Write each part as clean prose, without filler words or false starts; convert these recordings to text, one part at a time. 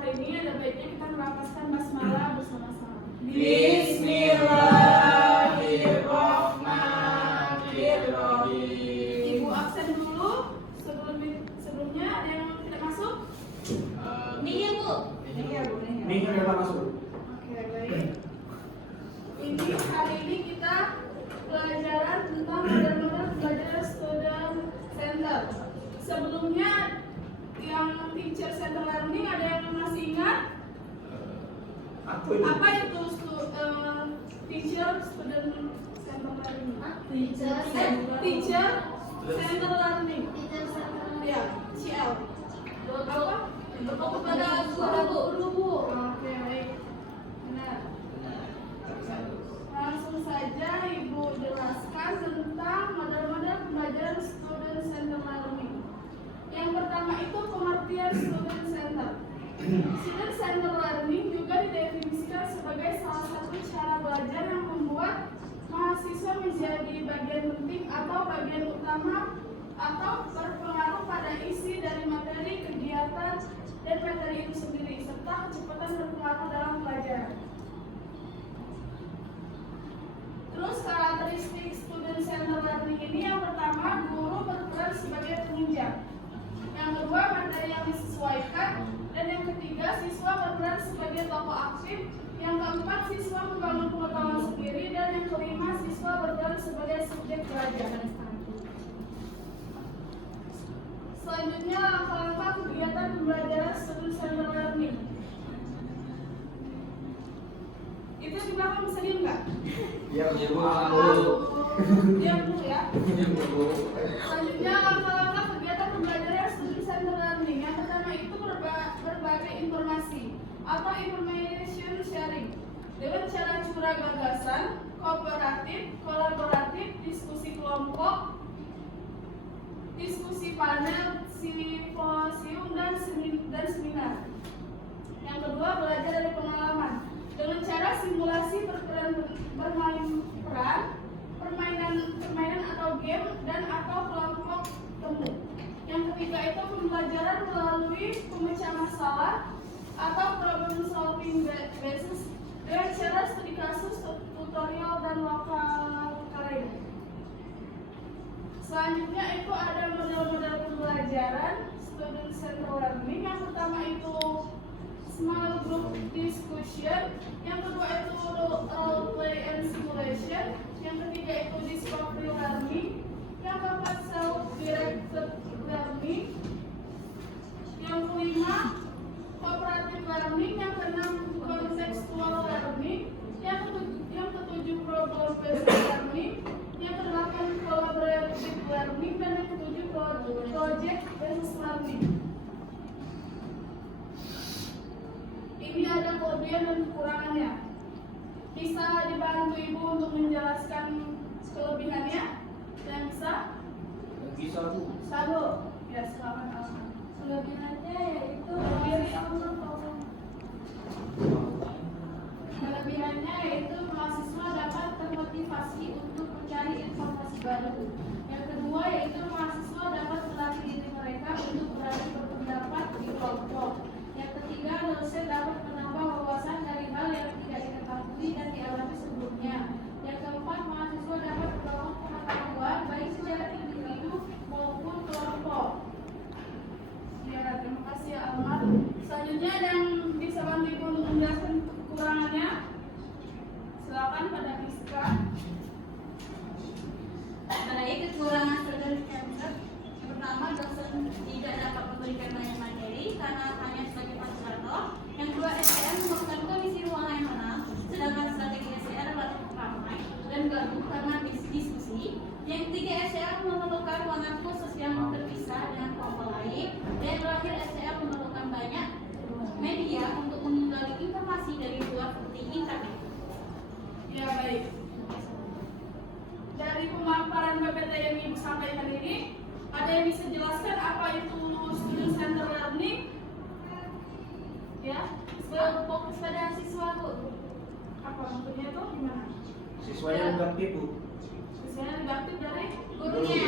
hari ini ada baiknya kita melafazkan basmalah bersama-sama. Bismillahirrahmanirrahim. Ibu absen dulu. Sebelumnya ada yang tidak masuk? Nih Bu. Nih yang masuk. Oke, baik. Ini hari ini kita pelajaran tentang model-model pembelajaran student center. Sebelumnya yang teacher center learning ada yang masih ingat? Apa itu teacher student center learning? Teacher center learning. Ya, CL. Apa? Berfokus pada suara Bu. Oke, baik. Benar. Langsung saja Ibu jelaskan tentang model-model pembelajaran student center learning. Yang pertama itu pengertian student center. Student center learning juga didefinisikan sebagai salah satu cara belajar yang membuat mahasiswa menjadi bagian penting atau bagian utama atau berpengaruh pada isi dari materi, kegiatan, dan materi itu sendiri, serta kecepatan berpengaruh dalam pelajaran. Terus karakteristik student center learning ini yang pertama, guru berperan sebagai penunjang. Yang kedua, materi yang disesuaikan. Dan yang ketiga, siswa berperan sebagai tokoh aktif. Yang keempat, siswa membangun pengetahuan sendiri. Dan yang kelima, siswa berperan sebagai subjek belajar. Selanjutnya, langkah-langkah kegiatan pembelajaran student center learning. Itu di belakang bisa diem nggak? Diam dulu. Diam dulu ya. Selanjutnya, langkah-langkah kegiatan pembelajaran student center learning. Yang pertama itu berbagai informasi atau information sharing dengan cara curah gagasan, kooperatif, kolaboratif, diskusi kelompok, diskusi panel, simposium, dan seminar. Yang kedua, belajar dari pengalaman dengan cara simulasi bermain peran, permainan atau game, dan atau kelompok temu. Yang ketiga itu pembelajaran melalui pemecah masalah atau problem solving basis dengan cara studi kasus, tutorial, dan lokal karya. Selanjutnya itu ada model-model pembelajaran student center learning. Yang pertama itu small group discussion, yang kedua itu role play and simulation, yang ketiga itu discovery learning, yang keempat self-directed learning, yang kelima cooperative learning, yang keenam contextual learning, yang ketujuh problem based learning, yang kedelapan collaborative learning, dan yang ketujuh project based learning. Ini ada kelebihan dan kekurangannya. Bisa dibantu Ibu untuk menjelaskan kelebihannya? Yang bisa? Bisa Bu. Satu. Ya, silakan Alma. Kelebihannya yaitu mahasiswa dapat termotivasi untuk mencari informasi baru. Yang kedua yaitu mahasiswa dapat melatih diri mereka untuk berani berpendapat di kelompok. Yang ketiga, dosen dapat menambah wawasan dari hal yang tidak diketahui dan dialami sebelumnya. Yang keempat, mahasiswa dapat membangun pengetahuan baik secara individu maupun kelompok. Ya, terima kasih ya Alma. Selanjutnya ada yang bisa bantu Ibu untuk menjelaskan kekurangannya? Silakan pada Miska. Mengenai kekurangan student center, yang pertama dosen tidak dapat memberikan banyak materi karena hanya sebagai fasilitator. Yang kedua, STM memerlukan kondisi ruangan yang tenang, sedangkan strategi SCR relatif ramai dan gaduh karena diskusi. Yang ketiga, SCR memerlukan ruangan khusus yang terpisah dengan kelompok lain. Dan yang terakhir, SCR memerlukan banyak media untuk menggali informasi dari luar seperti internet. Ya, baik. Dari pemaparan PPT yang Ibu sampaikan ini, ada yang bisa jelaskan apa itu student center learning? Ya, Fokus pada siswa Bu. apa maksudnya itu gimana? Siswanya negatif Bu. Misalnya negatif dari Gurunya.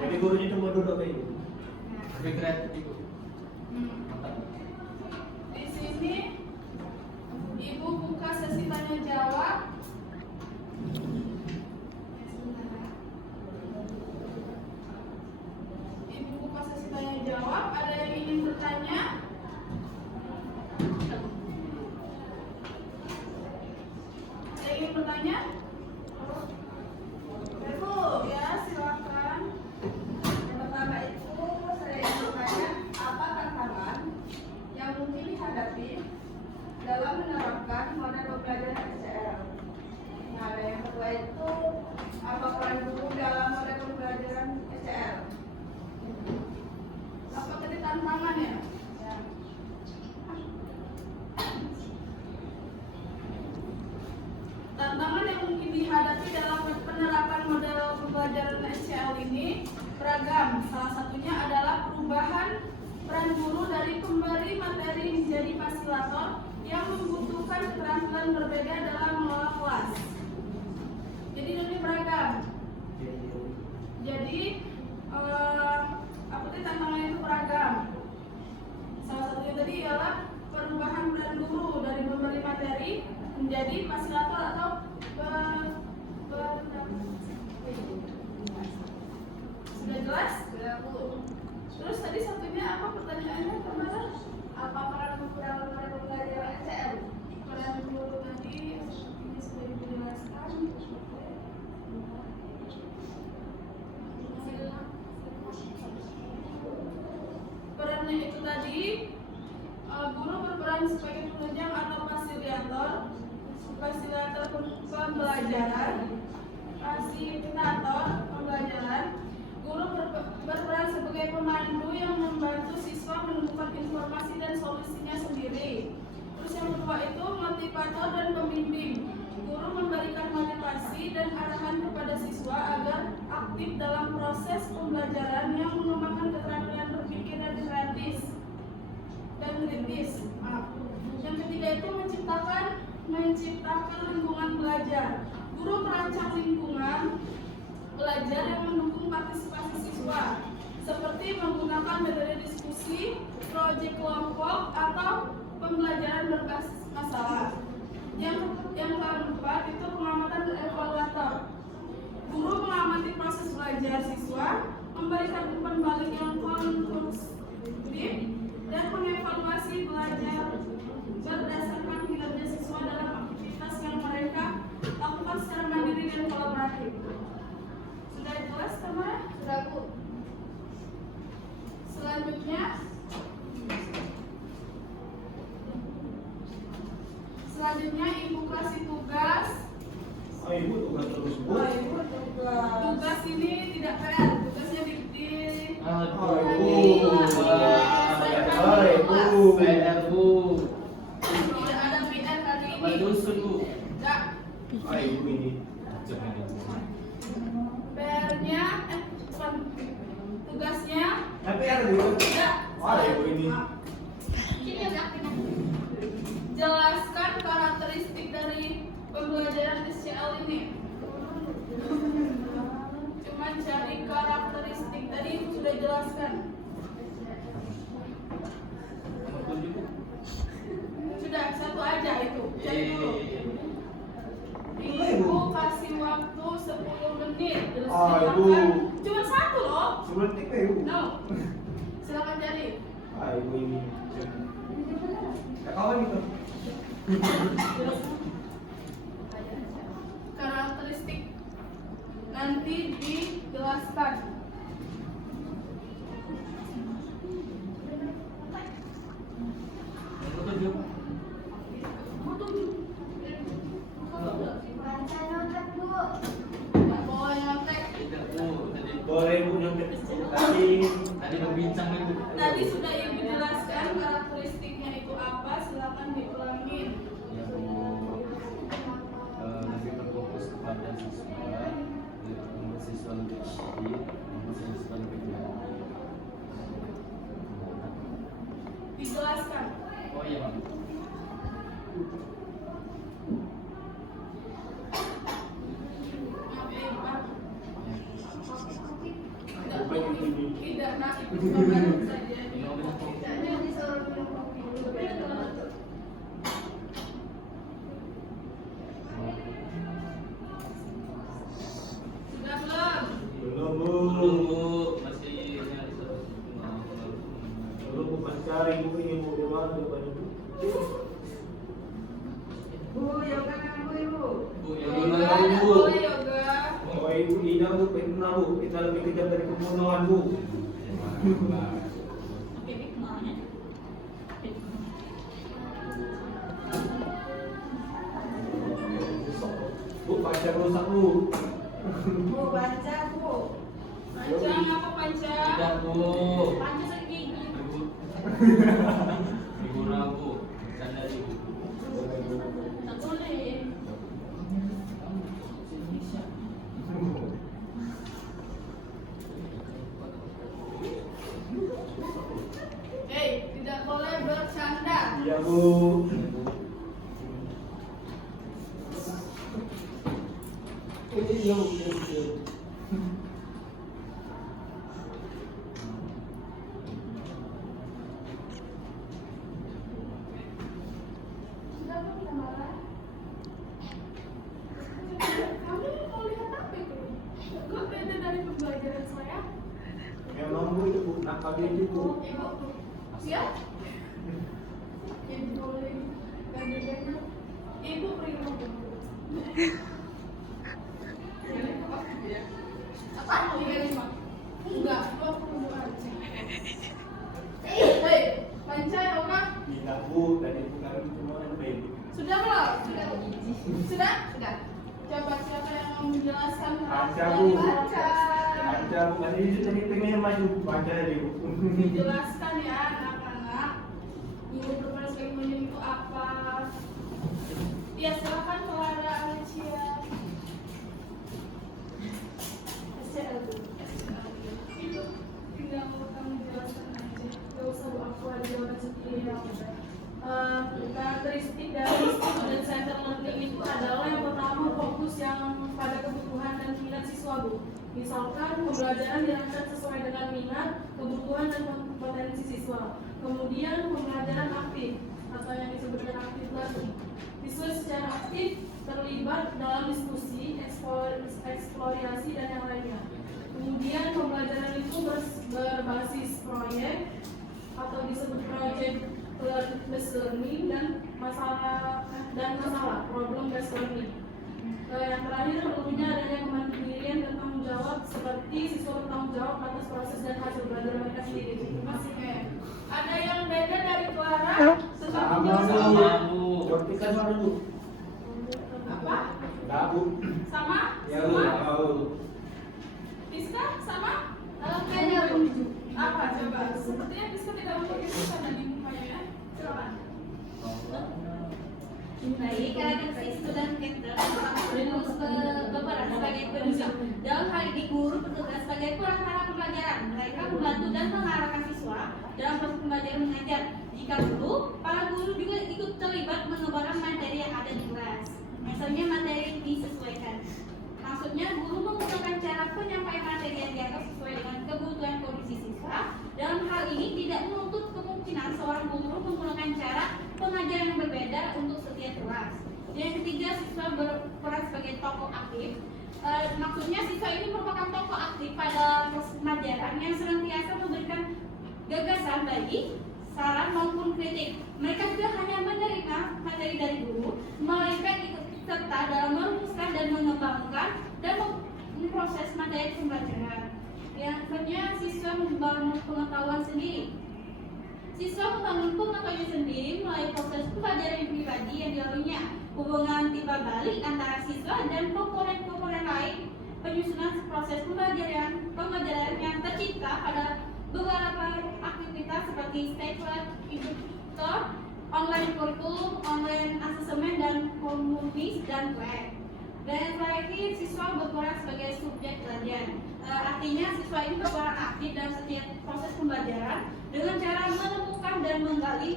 Jadi gurunya cuma duduk kayak gitu. Nah, Lebih kreatif Bu. di sini model pembelajaran SCL. Nah, ada yang kedua itu apa peran guru dalam model pembelajaran SCL? Apa tadi tantangannya? Ya. Tantangan yang mungkin dihadapi dalam penerapan model pembelajaran SCL ini beragam. Salah satunya adalah perubahan peran guru dari pemberi materi menjadi fasilitator yang membutuhkan keterampilan berbeda dalam mengelola kelas. Jadi ini beragam. Jadi apa sih tantangannya itu beragam. Salah satunya tadi ialah perubahan peran guru dari pemberi materi menjadi fasilitator atau sudah jelas? Sudah, Bu. Terus tadi satunya apa pertanyaannya kemarin? Apa peran guru dalam pembelajaran SCL? Peran guru tadi ini sudah dijelaskan. Perannya itu tadi guru berperan sebagai penunjang atau fasilitator pembelajaran, fasilitator pembelajaran. Guru berperan sebagai pemandu yang membantu siswa menemukan informasi dan solusinya sendiri. Terus yang kedua itu motivator dan pembimbing. Guru memberikan motivasi dan arahan kepada siswa agar aktif dalam proses pembelajaran yang mengembangkan keterampilan berpikir dan kritis. Yang ketiga itu menciptakan lingkungan belajar. Guru merancang lingkungan belajar yang mendukung partisipasi siswa, seperti menggunakan metode diskusi, proyek kelompok, atau pembelajaran berbasis masalah. Yang keempat itu pengamatan dan evaluator. Guru mengamati proses belajar siswa, memberikan umpan balik yang konstruktif, dan mengevaluasi belajar berdasarkan kinerja siswa dalam aktivitas yang mereka lakukan secara mandiri dan kolaboratif. Sudah jelas teman? Sudah, Bu. Selanjutnya Ibu kasih tugas. Ibu tugas terus, Bu. Tugas ini tidak PR, tugasnya di Bu. tidak ada PR hari ini. Enggak. Ibu ini. PR-nya tugasnya Tapi ada Bu. tidak. Ibu ini. Jelaskan karakteristik dari pembelajaran SCL ini. Cuma cari karakteristik tadi sudah jelaskan. Sudah satu aja itu. Cari dulu. Ibu kasih waktu 10 menit. Ibu. Cuma satu loh. Sebelum Ibu. No. Silakan cari. Ibu ini. Kawan itu. Karakteristik nanti dijelaskan. Nggak boleh nyontek. Boleh Bu nyontek. Tadi berbincang Ibu. Tadi sudah Ibu jelaskan karakteristiknya itu apa, silakan diulangi. Ya Bu, lebih berfokus kepada siswa, membuat siswa lebih aktif, membuat siswa lebih baik. Dijelaskan. Oh iya Bang. Maaf ya Pak. Bukan Tidak nak ikut pembahasan saja. Ini mobil aku. Tidaknya disuruh minum kopi dulu. Sudah belum? Belum Bu. Belum Bu, masih nyari satu. Belum Bu cari Bu ini Bu di mana depannya Bu. Bu, yang Yoga, mana Bu? boleh yoga. Ibu Ida Bu, pernah Bu, kita lebih kejam dari pembunuhan Bu. Panca rusak bu. Bu, baca bu. Panca ngapa panca? Tidak bu. Panca sakit gigi. Ibu Rabu, canda ibu. Tak boleh. Hei, tidak boleh bercanda. Iya bu. Iya bu. Sudah kok kita marah? Kamu mau lihat apa itu? Kok beda dari pembelajaran saya? Memang bu itu bu nakal dia itu bu. Ibu, ya? Ibu boleh ganti-ganti. Ibu prima bu. Apa? 35? Enggak, 20 aja. Hei, panca yoga. Tidak bu, tadi bukan cuma LP. Sudah belum? Sudah. Sudah? Sudah. Coba siapa yang mau menjelaskan? Panca bu. Panca. Panca bu, tadi tengahnya maju. Panca tadi bu. Dijelaskan ya anak-anak. Ibu berperan sebagai penyanyi itu apa? Ya silakan Clara Alicia. SCL bu. Itu tinggal kamu jelaskan aja. Gak usah bu aku ada jawaban sendiri ya. Karakteristik dari student center learning itu adalah yang pertama fokus yang pada kebutuhan dan minat siswa bu. Misalkan pembelajaran dirancang sesuai dengan minat, kebutuhan dan kompetensi siswa. Kemudian pembelajaran aktif atau yang disebut dengan active learning. Siswa secara aktif terlibat dalam diskusi, eksplorasi dan yang lainnya. Kemudian pembelajaran itu berbasis proyek atau disebut project based learning dan masalah problem based learning. Yang terakhir tentunya adanya kemandirian dan tanggung jawab seperti siswa bertanggung jawab atas proses dan hasil belajar mereka sendiri. Masih ada yang beda dari Clara? Sama Sama bu. bu. Kortikan mana bu? Apa? Enggak bu. Sama? Ya bu. Sama? Tahu. Piska? Sama? Beda bu. Apa coba? Sepertinya Piska tidak memiliki tulisan di mukanya ya. Silakan. Baik, karakteristik student center berfokus berperan sebagai penunjuk. Dalam hal ini guru bertugas sebagai pelaksana pembelajaran. Mereka membantu dan mengarahkan siswa dalam proses pembelajaran mengajar. Jika perlu, para guru juga ikut terlibat mengembangkan materi yang ada di kelas. Misalnya materi yang disesuaikan. Maksudnya guru menggunakan cara penyampaian materi yang dianggap sesuai dengan kebutuhan kondisi siswa. Dalam hal ini tidak menutup kemungkinan seorang guru menggunakan cara pengajaran yang berbeda untuk setiap kelas. Yang ketiga, siswa berperan sebagai tokoh aktif. Maksudnya siswa ini merupakan tokoh aktif pada proses pembelajaran yang senantiasa memberikan gagasan bagi saran maupun kritik. Mereka juga hanya menerima materi dari guru, melainkan ikut serta dalam merumuskan dan mengembangkan dan memproses materi pembelajaran. Yang selanjutnya, siswa membangun pengetahuan sendiri. Siswa membangun pengetahuan sendiri melalui proses pembelajaran pribadi yang dilaluinya, hubungan timbal balik antara siswa dan komponen-komponen lain, penyusunan proses pembelajaran yang tercipta pada beberapa aktivitas seperti stakeholder, instruktur, online kurikulum, online asesmen dan komunis dan web. Dan yang terakhir, siswa berperan sebagai subjek belajar. Artinya siswa ini berperan aktif dalam setiap proses pembelajaran dengan cara menemukan dan menggali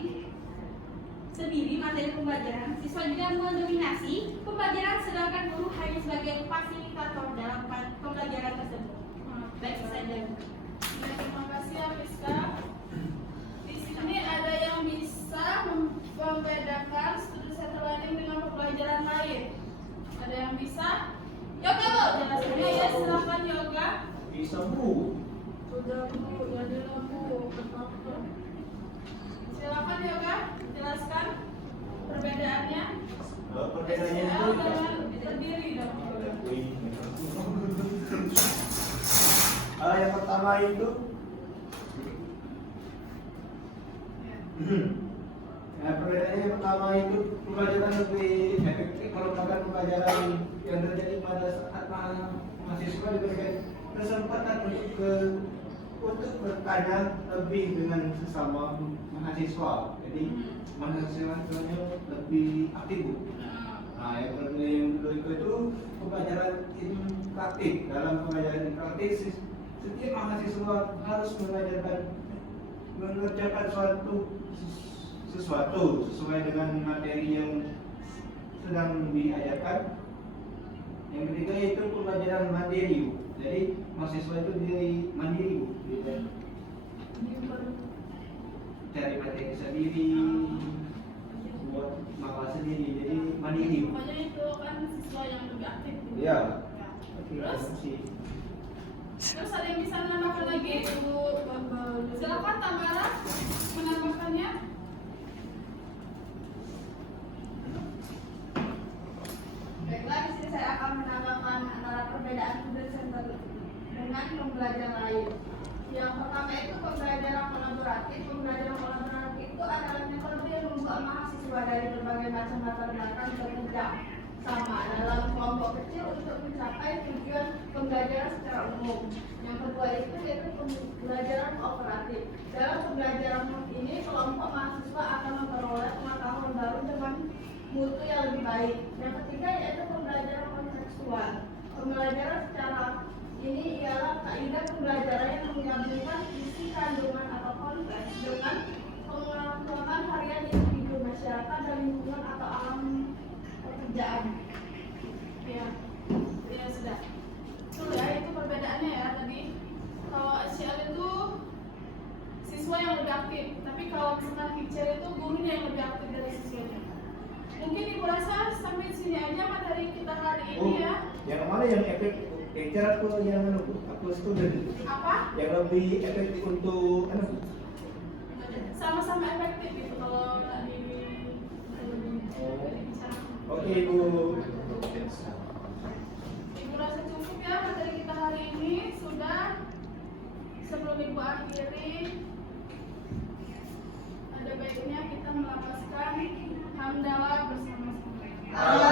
sendiri materi pembelajaran. Siswa juga mendominasi pembelajaran sedangkan guru hanya sebagai fasilitator dalam pembelajaran tersebut. Baik saja. Terima kasih ya Piska. Di sini ada yang bisa membedakan student center learning dengan pembelajaran lain. Ada yang bisa? Yoga bu, jelasannya ya silakan Yoga. Bisa bu. Sudah bu, jadi bu. Silakan Yoga, jelaskan perbedaannya. Perbedaannya SCL itu. dengan terdiri dong. Yang pertama itu Nah, perbedaannya yang pertama itu pembelajaran lebih efektif kalau melakukan pembelajaran yang terjadi pada saat mahasiswa diberikan kesempatan untuk bertanya lebih dengan sesama mahasiswa. Jadi mahasiswanya lebih aktif, Bu. Nah, yang kedua itu pembelajaran interaktif. Dalam pembelajaran interaktif, setiap mahasiswa harus mengerjakan sesuatu sesuai dengan materi yang sedang diajarkan. Yang ketiga yaitu pembelajaran mandiri, Bu. Jadi mahasiswa itu diri mandiri, Bu. Cari materi sendiri, buat makalah sendiri, jadi mandiri, Bu. Pokoknya itu kan siswa yang lebih aktif. gitu. Iya. Terus? Terus ada yang bisa menambahkan lagi? Silakan Tamara menambahkannya. Baiklah, di sini saya akan menambahkan antara perbedaan student center dengan pembelajaran lain. Yang pertama itu pembelajaran kolaboratif. Pembelajaran kolaboratif itu adalah metode yang membuat mahasiswa dari berbagai macam latar belakang bekerja sama dalam kelompok kecil untuk mencapai tujuan pembelajaran secara umum. Yang kedua itu yaitu pembelajaran kooperatif. Dalam pembelajaran ini kelompok mahasiswa akan memperoleh pengetahuan baru dengan mutu yang lebih baik. Yang ketiga yaitu pembelajaran kontekstual. Pembelajaran secara ini ialah kaidah pembelajaran yang menggabungkan isi kandungan atau konteks dengan pengalaman harian individu, masyarakat, dan lingkungan atau alam pekerjaan. Ya, ya sudah. Itu ya, itu perbedaannya ya tadi. Kalau SCL itu siswa yang lebih aktif, tapi kalau misalkan teacher itu gurunya yang lebih aktif dari siswanya. Mungkin Ibu rasa sampai sini aja materi kita hari ini ya. Yang mana yang efektif? Teacher atau yang mana, Bu? Aku student. Apa? Yang lebih efektif untuk apa, Bu? Sama-sama efektif gitu kalau tadi Oke, Bu. Ibu rasa cukup ya materi kita hari ini. Sudah. Sebelum Ibu akhiri, ada baiknya kita melapaskan hamdalah bersama-sama.